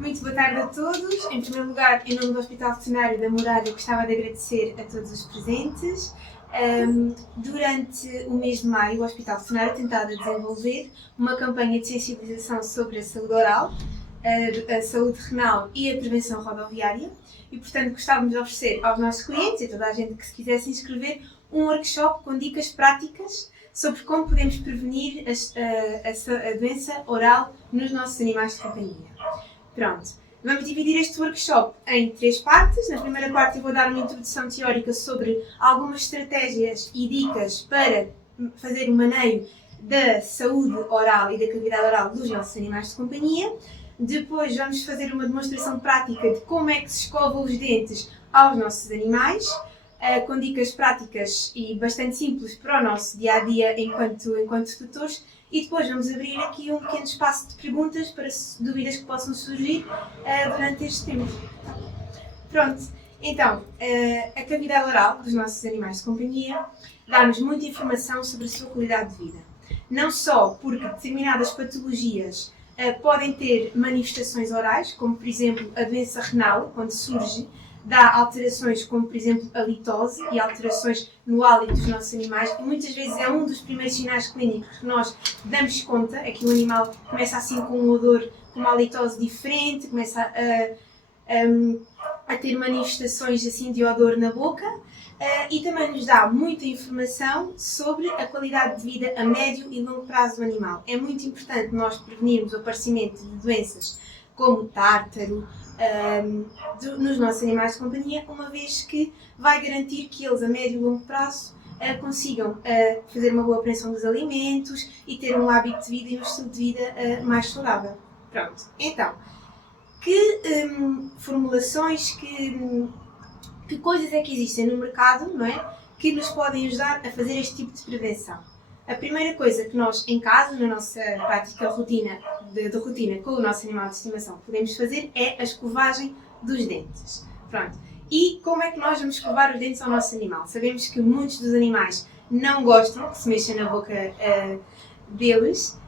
Muito boa tarde a todos. Em primeiro lugar, em nome do Hospital Veterinário da Muralha, gostava de agradecer a todos os presentes. Durante o mês de maio, o Hospital Veterinário tem estado a desenvolver uma campanha de sensibilização sobre a saúde oral, a saúde renal e a prevenção rodoviária e, portanto, gostávamos de oferecer aos nossos clientes e a toda a gente que se quisesse inscrever um workshop com dicas práticas sobre como podemos prevenir a doença oral nos nossos animais de companhia. Pronto, vamos dividir este workshop em 3 partes. Na primeira parte eu vou dar uma introdução teórica sobre algumas estratégias e dicas para fazer o maneio da saúde oral e da cavidade oral dos nossos animais de companhia. Depois vamos fazer uma demonstração prática de como é que se escova os dentes aos nossos animais, com dicas práticas e bastante simples para o nosso dia-a-dia enquanto tutores. E depois vamos abrir aqui um pequeno espaço de perguntas para dúvidas que possam surgir durante este tempo. Pronto, então, a cavidade oral dos nossos animais de companhia dá-nos muita informação sobre a sua qualidade de vida. Não só porque determinadas patologias podem ter manifestações orais, como por exemplo a doença renal, quando surge, dá alterações como, por exemplo, a litose e alterações no hálito dos nossos animais. E muitas vezes é um dos primeiros sinais clínicos que nós damos conta, é que o animal começa assim com um odor, com uma litose diferente, começa a ter manifestações assim de odor na boca. E também nos dá muita informação sobre a qualidade de vida a médio e longo prazo do animal. É muito importante nós prevenirmos o aparecimento de doenças como tártaro, nos nossos animais de companhia, uma vez que vai garantir que eles a médio e longo prazo consigam fazer uma boa apreensão dos alimentos e ter um hábito de vida e um estilo de vida mais saudável. Pronto, então, que formulações, que coisas é que existem no mercado, não é, que nos podem ajudar a fazer este tipo de prevenção? A primeira coisa que nós, em casa, na nossa prática rotina com o nosso animal de estimação, podemos fazer é a escovagem dos dentes. Pronto. E como é que nós vamos escovar os dentes ao nosso animal? Sabemos que muitos dos animais não gostam que se mexa na boca deles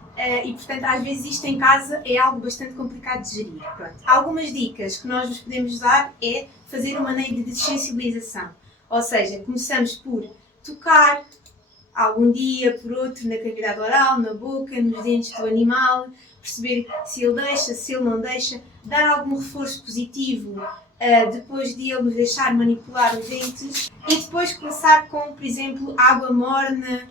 e, portanto, às vezes isto em casa é algo bastante complicado de gerir. Pronto. Algumas dicas que nós vos podemos dar é fazer uma maneira de desensibilização. Ou seja, começamos por tocar, algum dia por outro, na cavidade oral, na boca, nos dentes do animal, perceber se ele deixa, se ele não deixa, dar algum reforço positivo depois de ele nos deixar manipular os dentes e depois começar com, por exemplo, água morna,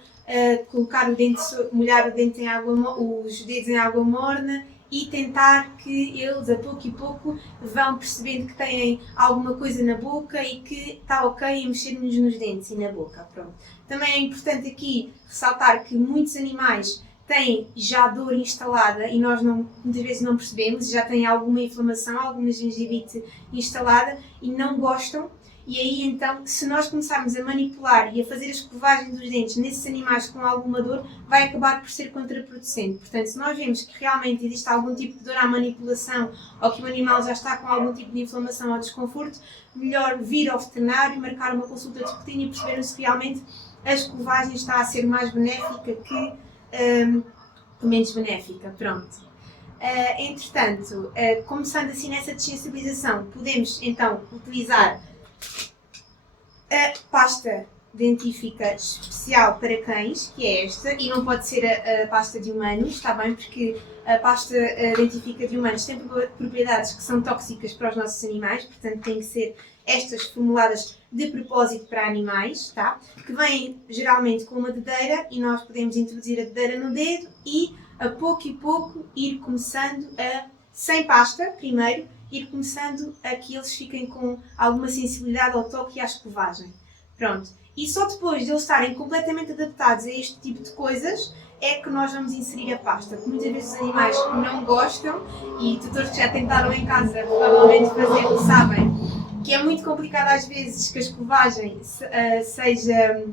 colocar o dente, molhar o dente em água, os dedos em água morna e tentar que eles, a pouco e pouco, vão percebendo que têm alguma coisa na boca e que está ok em mexermos nos dentes e na boca. Pronto. Também é importante aqui ressaltar que muitos animais têm já dor instalada e nós muitas vezes não percebemos, já têm alguma inflamação, alguma gengivite instalada e não gostam. E aí então, se nós começarmos a manipular e a fazer a escovagem dos dentes nesses animais com alguma dor, vai acabar por ser contraproducente. Portanto, se nós vemos que realmente existe algum tipo de dor à manipulação ou que o animal já está com algum tipo de inflamação ou desconforto, melhor vir ao veterinário, marcar uma consulta de rotina e perceber se realmente a escovagem está a ser mais benéfica que menos benéfica. Pronto. Entretanto, começando assim nessa desensibilização, podemos então utilizar a pasta dentífica especial para cães, que é esta, e não pode ser a pasta de humanos, está bem? Porque a pasta dentífica de humanos tem propriedades que são tóxicas para os nossos animais, portanto tem que ser estas formuladas de propósito para animais, tá? Que vêm geralmente com uma dedeira e nós podemos introduzir a dedeira no dedo e a pouco e pouco ir começando sem pasta, primeiro, ir começando a que eles fiquem com alguma sensibilidade ao toque e à escovagem. Pronto. E só depois de eles estarem completamente adaptados a este tipo de coisas é que nós vamos inserir a pasta. Porque muitas vezes os animais não gostam e tutores que já tentaram em casa provavelmente fazer sabem que é muito complicado às vezes que a escovagem seja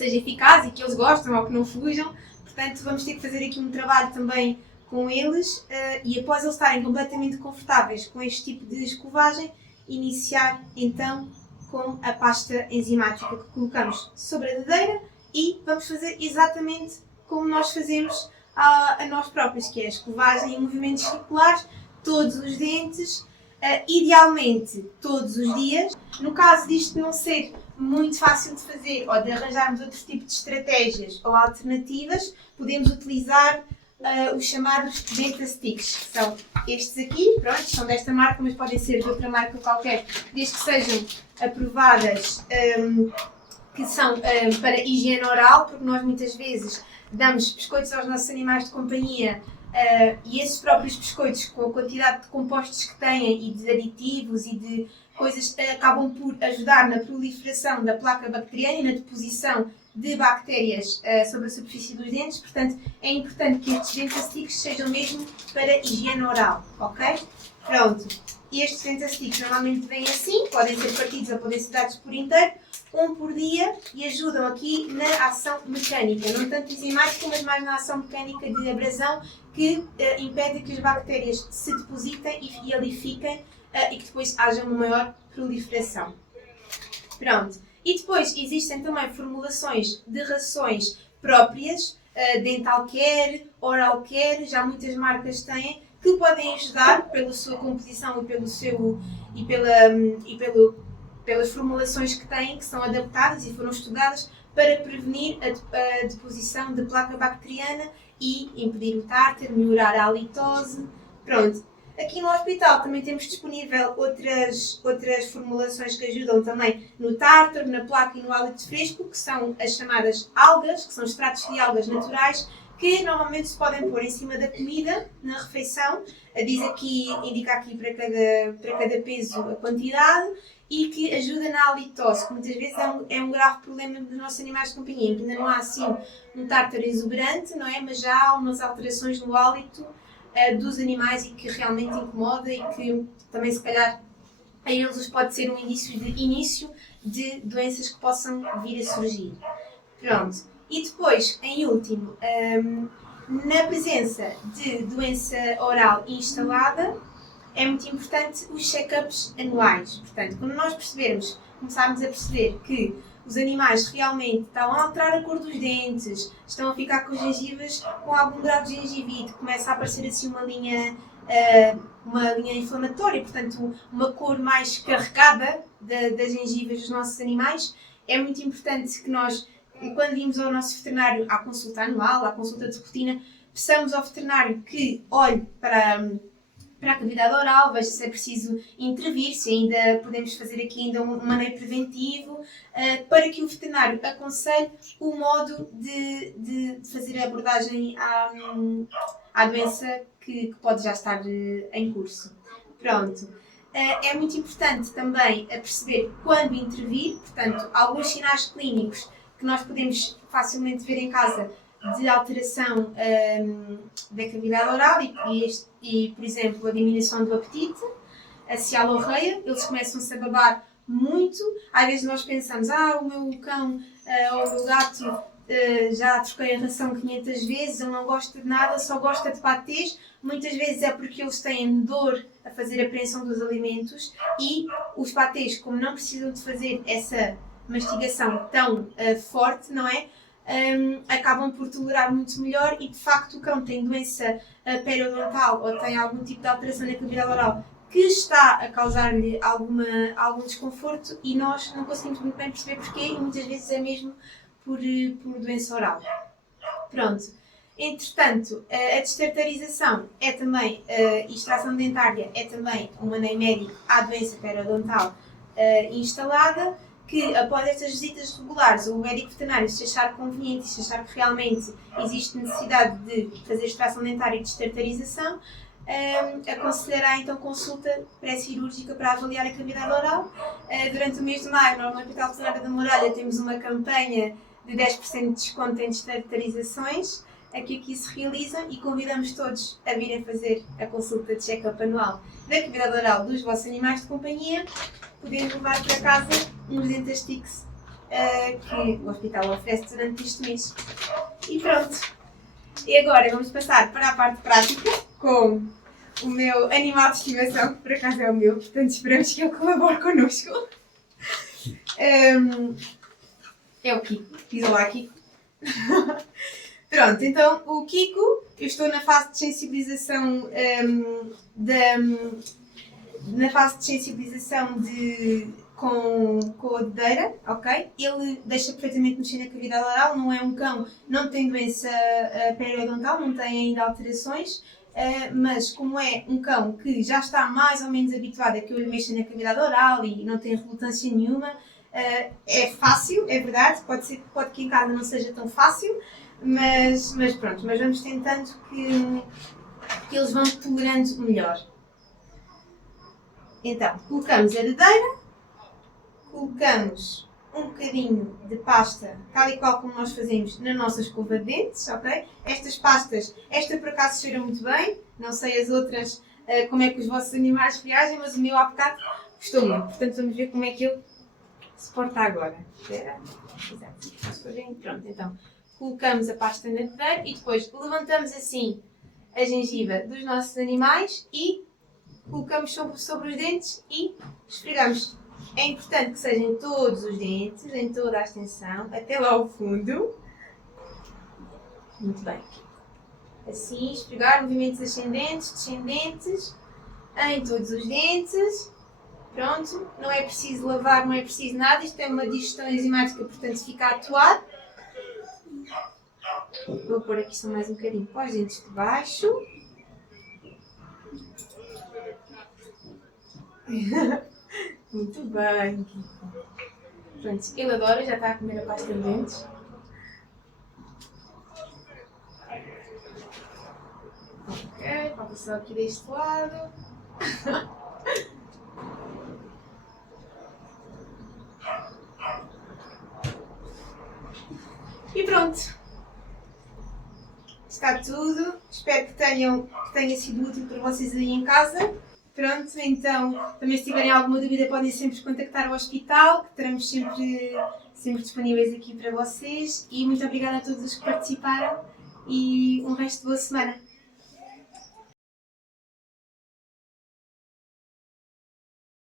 eficaz e que eles gostam ou que não fujam. Portanto, vamos ter que fazer aqui um trabalho também com eles e após eles estarem completamente confortáveis com este tipo de escovagem, iniciar então com a pasta enzimática que colocamos sobre a dedeira e vamos fazer exatamente como nós fazemos a nós próprios, que é a escovagem em movimentos circulares, todos os dentes, idealmente todos os dias. No caso disto não ser muito fácil de fazer ou de arranjarmos outro tipo de estratégias ou alternativas, podemos utilizar os chamados DentaSticks, que são estes aqui, pronto, são desta marca, mas podem ser de outra marca qualquer, desde que sejam aprovadas, que são para higiene oral, porque nós muitas vezes damos biscoitos aos nossos animais de companhia e esses próprios biscoitos, com a quantidade de compostos que têm e de aditivos e de coisas, acabam por ajudar na proliferação da placa bacteriana e na deposição de bactérias sobre a superfície dos dentes, portanto é importante que estes DentaSticks sejam mesmo para higiene oral, ok? Pronto, estes DentaSticks normalmente vêm assim, podem ser partidos ou podem ser dados por inteiro, um por dia, e ajudam aqui na ação mecânica, não tanto enzimática, mas mais na ação mecânica de abrasão, que impede que as bactérias se depositem e ali fiquem e que depois haja uma maior proliferação. Pronto. E depois existem também formulações de rações próprias, dental care, oral care, já muitas marcas têm, que podem ajudar pela sua composição e pelas formulações que têm, que são adaptadas e foram estudadas para prevenir a deposição de placa bacteriana e impedir o tártaro, melhorar a halitose. Pronto. Aqui no hospital também temos disponível outras formulações que ajudam também no tártaro, na placa e no hálito fresco, que são as chamadas algas, que são extratos de algas naturais, que normalmente se podem pôr em cima da comida, na refeição. Indica aqui para cada peso a quantidade, e que ajuda na halitose, que muitas vezes é um grave problema dos nossos animais de companhia, que ainda não há assim um tártaro exuberante, não é? Mas já há umas alterações no hálito dos animais e que realmente incomoda e que também se calhar a eles pode ser um início de doenças que possam vir a surgir. Pronto. E depois, em último, na presença de doença oral instalada, é muito importante os check-ups anuais. Portanto, quando nós começarmos a perceber que os animais realmente estão a alterar a cor dos dentes, estão a ficar com as gengivas com algum grau de gengivite, começa a aparecer assim uma linha inflamatória, portanto uma cor mais carregada das gengivas dos nossos animais, é muito importante que nós, quando vimos ao nosso veterinário à consulta anual, à consulta de rotina, peçamos ao veterinário que olhe para a cavidade oral, veja se é preciso intervir, se ainda podemos fazer aqui um manejo preventivo, para que o veterinário aconselhe o modo de fazer a abordagem à doença que pode já estar em curso. Pronto. É muito importante também perceber quando intervir, portanto, alguns sinais clínicos que nós podemos facilmente ver em casa de alteração da cavidade oral e, por exemplo, a diminuição do apetite, a cialorreia, eles começam-se a babar muito. Às vezes nós pensamos, o meu cão ou o meu gato já troquei a ração 500 vezes, ele não gosta de nada, só gosta de patês. Muitas vezes é porque eles têm dor a fazer a apreensão dos alimentos e os patês, como não precisam de fazer essa mastigação tão forte, não é? Acabam por tolerar muito melhor e de facto o cão tem doença periodontal ou tem algum tipo de alteração na cavidade oral que está a causar-lhe algum desconforto e nós não conseguimos muito bem perceber porquê e muitas vezes é mesmo por doença oral. Pronto. Entretanto, a destartarização é também, e extração dentária é também um manejo médico à doença periodontal instalada, que após estas visitas regulares o médico veterinário se achar conveniente e se achar que realmente existe necessidade de fazer extração dentária e destartarização, aconselhará então consulta pré-cirúrgica para avaliar a cavidade oral. Durante o mês de maio, no Hospital Veterinário da Muralha, temos uma campanha de 10% de desconto em destartarizações que aqui se realizam e convidamos todos a virem fazer a consulta de check-up anual da cavidade oral dos vossos animais de companhia, podendo levar para casa uns DentaSticks que o hospital oferece durante este mês. E pronto. E agora vamos passar para a parte prática com o meu animal de estimação, que por acaso é o meu, portanto esperamos que ele colabore connosco. É o Kiko. Diz olá, Kiko. Pronto, então o Kiko, eu estou na fase de sensibilização na fase de sensibilização com a dedeira, ok? Ele deixa perfeitamente mexer na cavidade oral, não é um cão, não tem doença periodontal, não tem ainda alterações, mas como é um cão que já está mais ou menos habituado a que eu lhe mexa na cavidade oral e não tem relutância nenhuma, é fácil, é verdade, pode que em casa não seja tão fácil, mas pronto, mas vamos tentando que eles vão tolerando melhor. Então, colocamos a dedeira, colocamos um bocadinho de pasta, tal e qual como nós fazemos na nossa escova de dentes, ok? Estas pastas, esta por acaso cheira muito bem, não sei as outras como é que os vossos animais reagem, mas o meu há bocado gostou muito, portanto vamos ver como é que ele se porta agora. Espera, exato, pronto, então colocamos a pasta na dedeira e depois levantamos assim a gengiva dos nossos animais e colocamos sobre os dentes e esfregamos. É importante que sejam todos os dentes, em toda a extensão, até lá ao fundo. Muito bem. Assim, esfregar movimentos ascendentes, descendentes, em todos os dentes. Pronto, não é preciso lavar, não é preciso nada. Isto é uma digestão enzimática, portanto fica a atuar. Vou pôr aqui só mais um bocadinho para os dentes de baixo. Muito bem. Pronto, ele adora, já está a comer a pasta de dentes. Ok, falta só aqui deste lado. E pronto. Está tudo. Espero que tenha sido útil para vocês aí em casa. Pronto, então, também se tiverem alguma dúvida podem sempre contactar o hospital, que estaremos sempre disponíveis aqui para vocês. E muito obrigada a todos os que participaram e um resto de boa semana.